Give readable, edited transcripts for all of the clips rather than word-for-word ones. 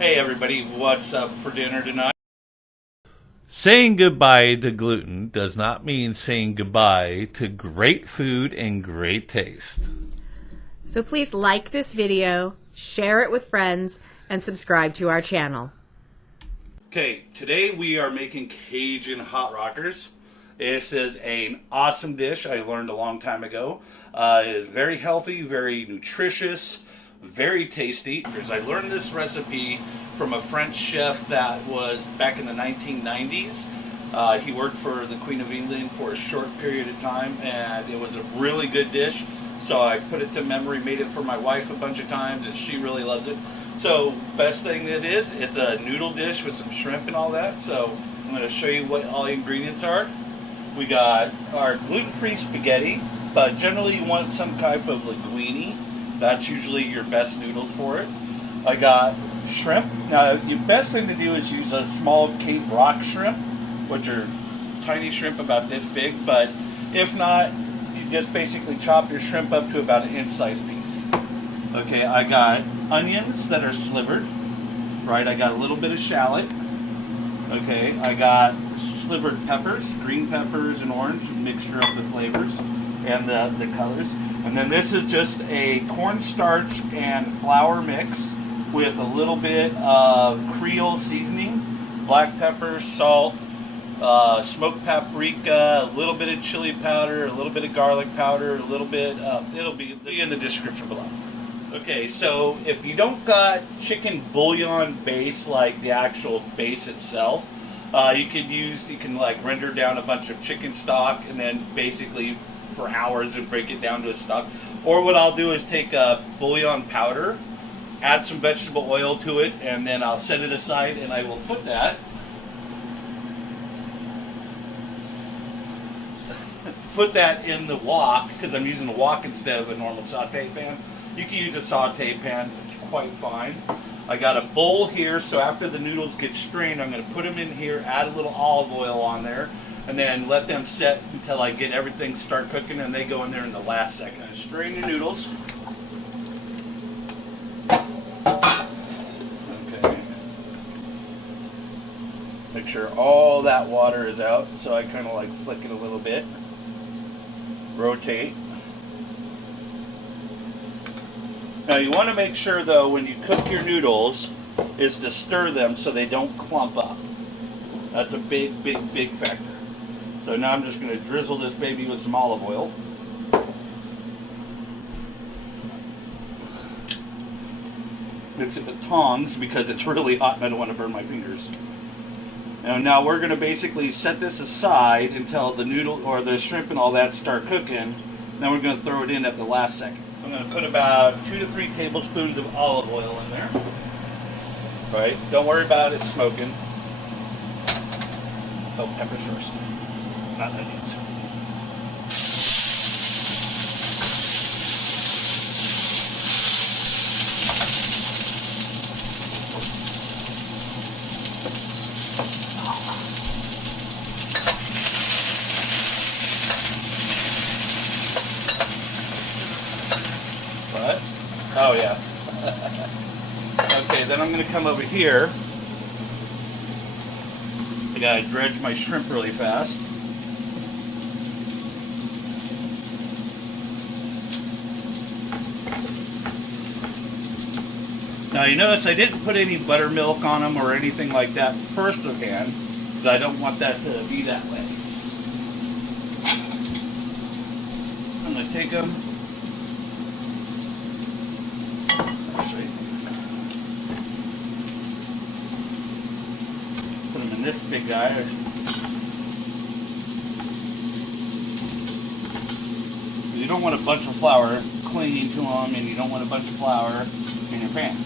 Hey everybody, what's up for dinner tonight? Saying goodbye to gluten does not mean saying goodbye to great food and great taste. So please like this video, share it with friends, and subscribe to our channel. Okay, today we are making Cajun Hot Rockers. This is an awesome dish I learned a long time ago. It is very healthy, very nutritious, very tasty. I learned this recipe from a French chef that was back in the 1990s. He worked for the Queen of England for a short period of time, and it was a really good dish. So I put it to memory, made it for my wife a bunch of times, and she really loves it. So best thing it is, it's a noodle dish with some shrimp and all that. So I'm going to show you what all the ingredients are. We got our gluten-free spaghetti, but generally you want some type of linguini. That's usually your best noodles for it. I got shrimp. Now, the best thing to do is use a small Cape Rock shrimp, which are tiny shrimp about this big, but if not, you just basically chop your shrimp up to about an inch-sized piece. Okay, I got onions that are slivered, right? I got a little bit of shallot. Okay, I got slivered peppers, green peppers and orange, a mixture of the flavors and the colors. And then this is just a cornstarch and flour mix with a little bit of Creole Seasoning, black pepper, salt, smoked paprika, a little bit of chili powder, a little bit of garlic powder, a little bit, it'll be in the description below. Okay, so if you don't got chicken bouillon base, like the actual base itself, you can like render down a bunch of chicken stock and then basically for hours and break it down to a stock. Or what I'll do is take a bouillon powder, add some vegetable oil to it, and then I'll set it aside and I will put that in the wok, because I'm using a wok instead of a normal saute pan. You can use a saute pan, it's quite fine. I got a bowl here, so after the noodles get strained, I'm going to put them in here, add a little olive oil on there, and then let them set until I get everything start cooking, and they go in there in the last second. I strain the noodles. Okay. Make sure all that water is out, so I kind of like flick it a little bit. Rotate. Now you want to make sure though when you cook your noodles is to stir them so they don't clump up. That's a big factor. So now I'm just going to drizzle this baby with some olive oil. Mix it with tongs because it's really hot and I don't want to burn my fingers. And now we're going to basically set this aside until the noodle or the shrimp and all that start cooking. Then we're going to throw it in at the last second. I'm going to put about 2 to 3 tablespoons of olive oil in there. Right? Don't worry about it smoking. Oh, peppers first. Not onions. What? Oh yeah. Okay, then I'm going to come over here. I gotta dredge my shrimp really fast. Now you notice I didn't put any buttermilk on them or anything like that first of hand, because I don't want that to be that way. I'm going to take them. Put them in this big guy. You don't want a bunch of flour clinging to them, and you don't want a bunch of flour in your pan.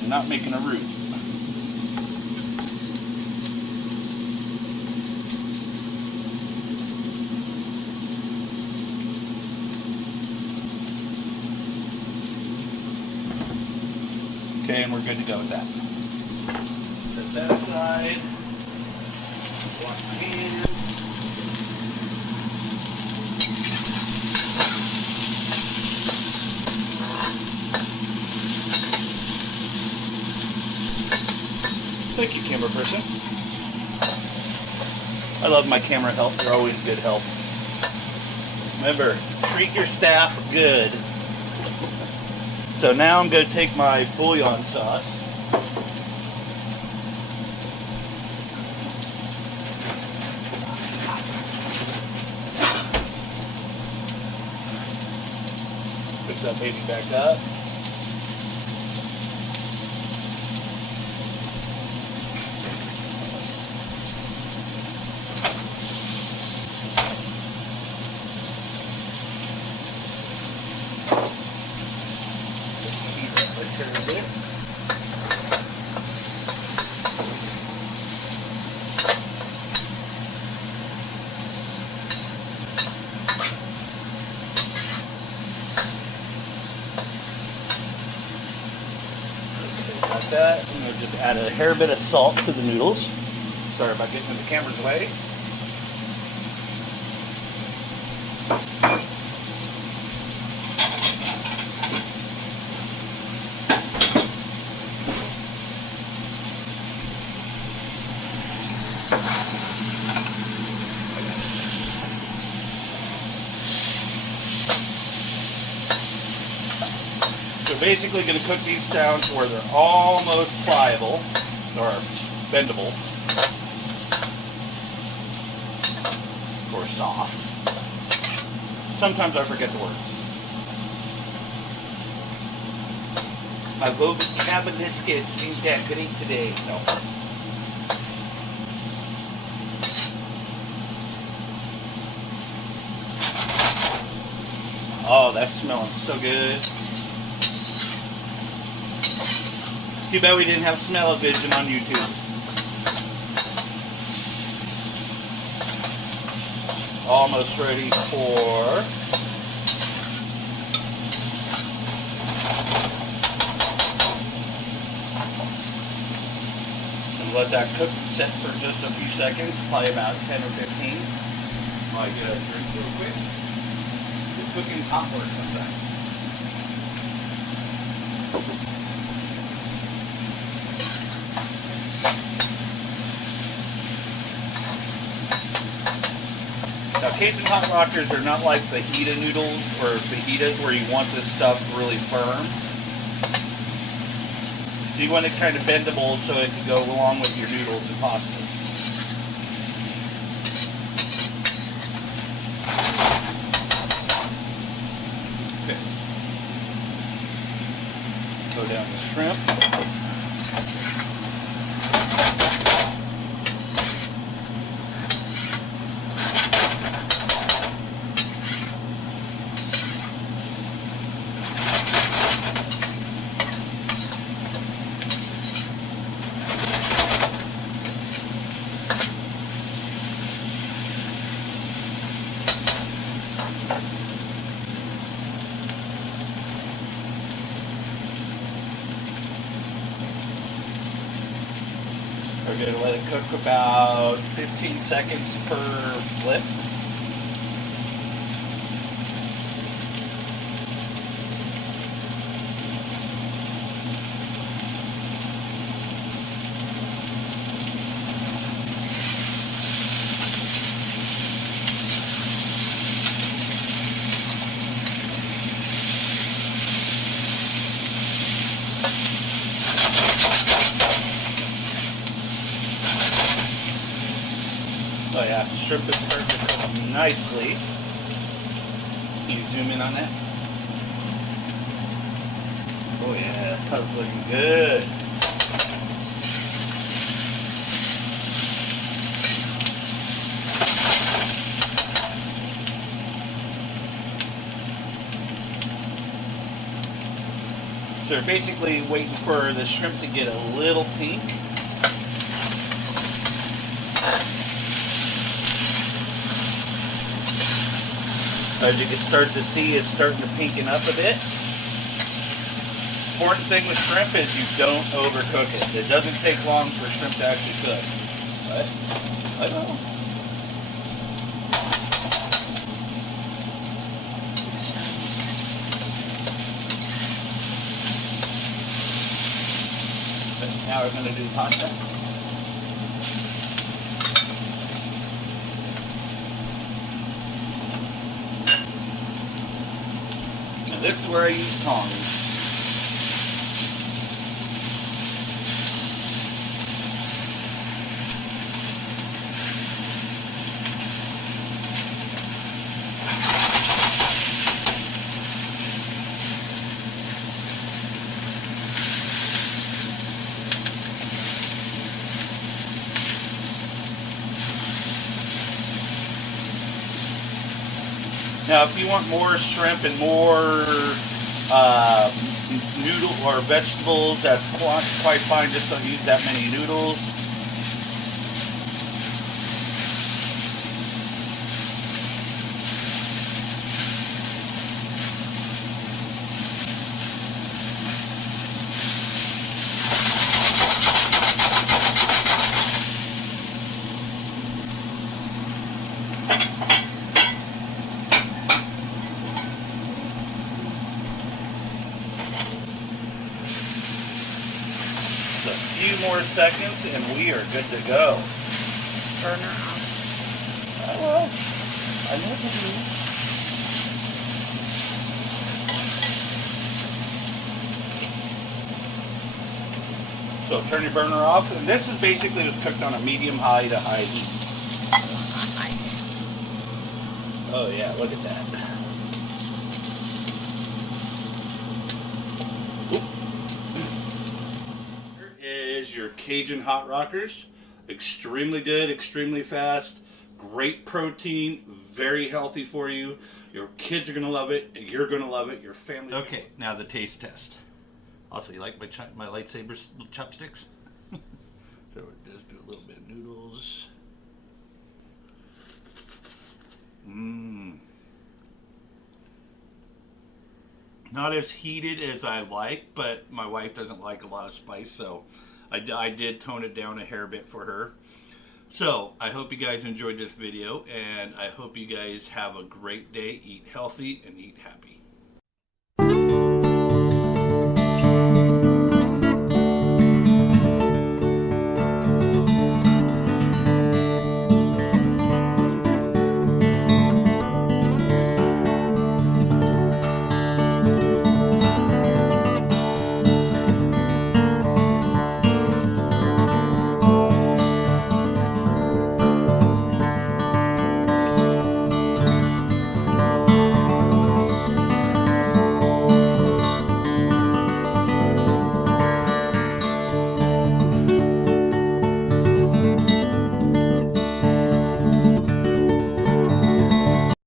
You're not making a roux. Okay, and we're good to go with that. Set that aside. Wash my hands. Thank you, camera person. I love my camera help. They're always good help. Remember, treat your staff good. So now I'm going to take my bouillon sauce. Put that baby back up. Got that. I'm going to just add a hair bit of salt to the noodles. Sorry about getting in the camera's way. So basically going to cook these down to where they're almost pliable or bendable or soft. Sometimes I forget the words. My bogus biscuits ain't that great today. No. Oh, that's smelling so good. Too bad we didn't have smell-o-vision on YouTube. Almost ready for and let that cook set for just a few seconds, probably about 10 or 15. While I get a drink real quick. It's cooking hot work sometimes. Now, Cajun Hot Rockers are not like fajita noodles or fajitas where you want this stuff really firm. So you want it kind of bendable so it can go along with your noodles and pastas. Okay. Go down the shrimp. We're going to let it cook about 15 seconds per flip. Oh yeah, shrimp is starting to cook nicely. Can you zoom in on that? Oh yeah, that's looking good. So we're basically waiting for the shrimp to get a little pink. As you can start to see, it's starting to pinken up a bit. Important thing with shrimp is you don't overcook it. It doesn't take long for shrimp to actually cook. But I know. But now we're going to do pasta. this is where I use tongs. Now, if you want more shrimp and more noodle or vegetables, that's quite fine. Just don't use that many noodles. More seconds and we are good to go. Burner off. Well, I know what to do. So turn your burner off, and this is basically was cooked on a medium high to high heat. Oh yeah, look at that. Your Cajun Hot Rockers. Extremely good, extremely fast, great protein, very healthy for you. Your kids are going to love it, you're going to love it, your family. Okay, now the taste test. Also, you like my lightsaber chopsticks? So we'll just do a little bit of noodles. Not as heated as I like, but my wife doesn't like a lot of spice, so I did tone it down a hair bit for her. So I hope you guys enjoyed this video, and I hope you guys have a great day. Eat healthy and eat happy.